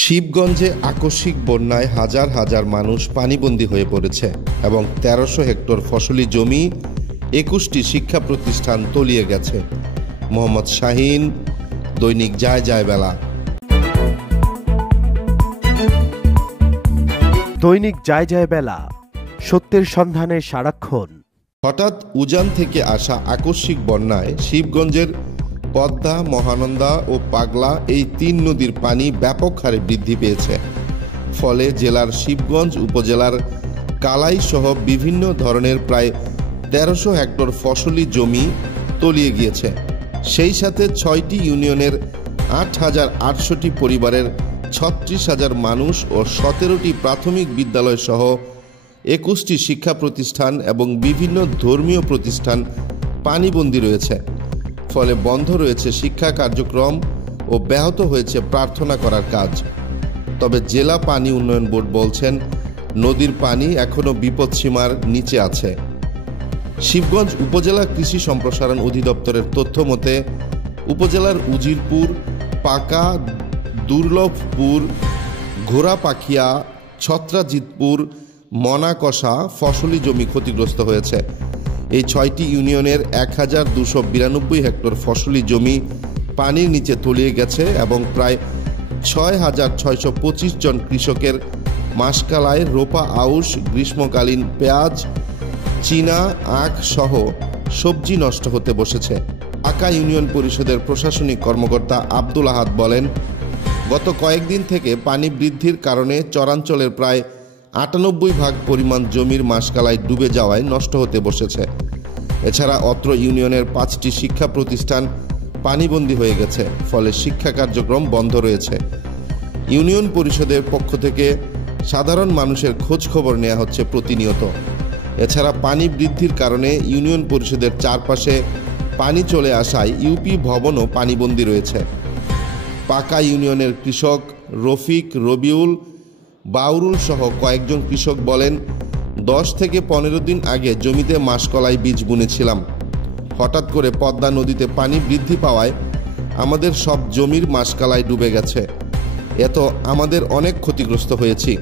শিবগঞ্জে আকস্মিক বন্যায় হাজার হাজার মানুষ পানিবন্দী হয়ে পড়েছে এবং ১৩০০ হেক্টর ফসলি জমি ২১টি শিক্ষা প্রতিষ্ঠান তলিয়ে গেছে। মোহাম্মদ শাহিন, দৈনিক যায় যায় বেলা। দৈনিক যায় যায় বেলা, সত্যের সন্ধানে সারাক্ষণ। হঠাৎ উজান থেকে আসা আকস্মিক বন্যায় শিবগঞ্জের পদ্মা, মহানন্দা ও পাগলা এই তিন নদীর পানি ব্যাপক হারে বৃদ্ধি পেয়েছে। ফলে জেলার শিবগঞ্জ উপজেলার কালাই সহ বিভিন্ন ধরনের প্রায় ১৩০০ হেক্টর ফসলি জমি তলিয়ে গিয়েছে। সেই সাথে ৬টি ইউনিয়নের ৮,৮০০টি পরিবারের ৩৬,০০০ মানুষ ও ১৭টি প্রাথমিক বিদ্যালয় সহ ২১টি শিক্ষা প্রতিষ্ঠান এবং বিভিন্ন ধর্মীয় প্রতিষ্ঠান পানিবন্দী রয়েছে। ফলে বন্ধ রয়েছে শিক্ষা কার্যক্রম ও ব্যাহত হয়েছে প্রার্থনা করার কাজ। তবে জেলা পানি উন্নয়ন বোর্ড বলছেন, নদীর পানি এখনও বিপদসীমার নিচে আছে। শিবগঞ্জ উপজেলা কৃষি সম্প্রসারণ অধিদপ্তরের তথ্য মতে উপজেলার উজিরপুর, পাকা, দুর্লভপুর, ঘোড়াপাখিয়া, ছত্রাজিতপুর, মনাকষা ফসলি জমি ক্ষতিগ্রস্ত হয়েছে। এই ৬টি ইউনিয়নের ১,২৯২ হেক্টর ফসলি জমি পানির নিচে তলিয়ে গেছে এবং প্রায় ৬,৬২৫ জন কৃষকের মাসকালাই, রোপা আউশ, গ্রীষ্মকালীন পেঁয়াজ, চীনা, আখ সহ সবজি নষ্ট হতে বসেছে। আকা ইউনিয়ন পরিষদের প্রশাসনিক কর্মকর্তা আব্দুল আহাদ বলেন, গত কয়েকদিন থেকে পানি বৃদ্ধির কারণে চরাঞ্চলের প্রায় ৯৮% পরিমাণ জমির মাসকালাই ডুবে যাওয়ায় নষ্ট হতে বসেছে। এছাড়া অত্র ইউনিয়নের ৫টি শিক্ষা প্রতিষ্ঠান পানিবন্দী হয়ে গেছে। ফলে শিক্ষা কার্যক্রম বন্ধ রয়েছে। ইউনিয়ন পরিষদের পক্ষ থেকে সাধারণ মানুষের খোঁজ খবর নেওয়া হচ্ছে প্রতিনিয়ত। এছাড়া পানি বৃদ্ধির কারণে ইউনিয়ন পরিষদের চারপাশে পানি চলে আসায় ইউপি ভবনও পানিবন্দী রয়েছে। পাকা ইউনিয়নের কৃষক রফিক, রবিউল, বাউরুল সহ কয়েকজন কৃষক বলেন, ১০ থেকে ১৫ দিন আগে জমিতে মাসকলাই বীজ বুনেছিলাম। হঠাৎ করে পদ্মা নদীতে পানি বৃদ্ধি পাওয়ায় আমাদের সব জমির মাসকলাই ডুবে গেছে। আমাদের অনেক ক্ষতিগ্রস্ত হয়েছি।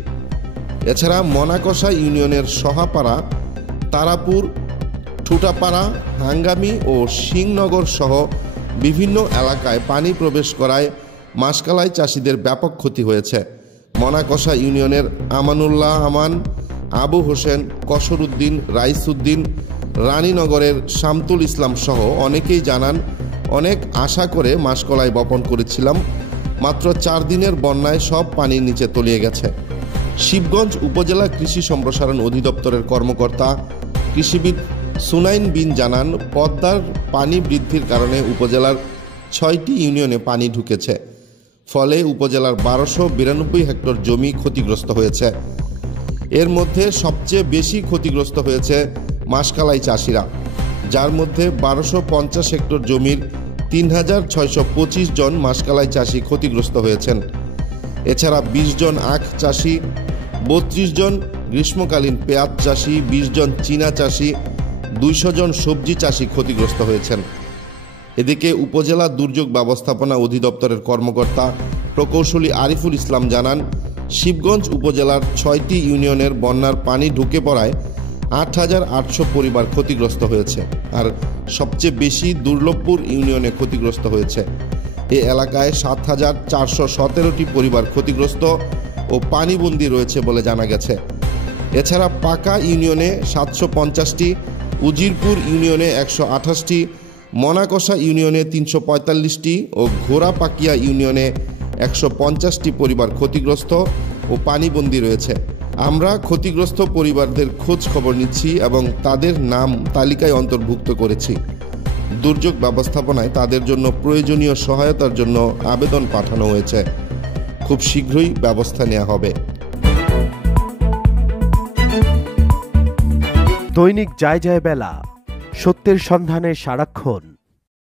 এছাড়া মনাকষা ইউনিয়নের সহাপাড়া, তারাপুর, ঠুটাপাড়া, হাঙ্গামি ও সিংনগর সহ বিভিন্ন এলাকায় পানি প্রবেশ করায় মাসকালাই চাষিদের ব্যাপক ক্ষতি হয়েছে। মনাকষা ইউনিয়নের আমানুল্লাহ আমান, আবু হোসেন, কসরউদ্দিন, রাইসউদ্দিন, রানীনগরের শামতুল ইসলাম সহ অনেকেই জানান, অনেক আশা করে মাসকলাই বপন করেছিলাম, মাত্র ৪ দিনের বন্যায় সব পানির নিচে তলিয়ে গেছে। শিবগঞ্জ উপজেলা কৃষি সম্প্রসারণ অধিদপ্তরের কর্মকর্তা কৃষিবিদ সুনাইন বিন জানান, পদ্মার পানি বৃদ্ধির কারণে উপজেলার ৬টি ইউনিয়নে পানি ঢুকেছে। ফলে উপজেলার ১২৯২ হেক্টর জমি ক্ষতিগ্রস্ত হয়েছে। এর মধ্যে সবচেয়ে বেশি ক্ষতিগ্রস্ত হয়েছে মাসকালাই চাষিরা, যার মধ্যে ১২৫০ হেক্টর জমির ৩,৬২৫ জন মাসকালাই চাষি ক্ষতিগ্রস্ত হয়েছেন। এছাড়া ২০ জন আখ চাষি, ৩২ জন গ্রীষ্মকালীন পেঁয়াজ চাষি, ২০ জন চীনা চাষি, ২০০ জন সবজি চাষি ক্ষতিগ্রস্ত হয়েছেন। এদিকে উপজেলা দুর্যোগ ব্যবস্থাপনা অধিদপ্তরের কর্মকর্তা প্রকৌশলী আরিফুল ইসলাম জানান, শিবগঞ্জ উপজেলার ৬টি ইউনিয়নের বন্যার পানি ঢুকে পড়ায় ৮,৮০০ পরিবার ক্ষতিগ্রস্ত হয়েছে। আর সবচেয়ে বেশি দুর্লভপুর ইউনিয়নে ক্ষতিগ্রস্ত হয়েছে। এ এলাকায় ৭,৪১৭টি পরিবার ক্ষতিগ্রস্ত ও পানিবন্দী রয়েছে বলে জানা গেছে। এছাড়া পাকা ইউনিয়নে ৭৫০টি, উজিরপুর ইউনিয়নে ১২৮টি, মনাকষা ইউনিয়নে ৩৪৫টি ও ঘোড়াপাকিয়া ইউনিয়নে ১৫০টি পরিবার ক্ষতিগ্রস্ত ও পানিবন্দী রয়েছে। আমরা ক্ষতিগ্রস্ত পরিবারদের খোঁজ খবর নিচ্ছি এবং তাদের নাম তালিকায় অন্তর্ভুক্ত করেছি। দুর্যোগ ব্যবস্থাপনায় তাদের জন্য প্রয়োজনীয় সহায়তার জন্য আবেদন পাঠানো হয়েছে। খুব শীঘ্রই ব্যবস্থা নেওয়া হবে। দৈনিক যায় যায় বেলা, সত্যের সন্ধানে সারাক্ষণ।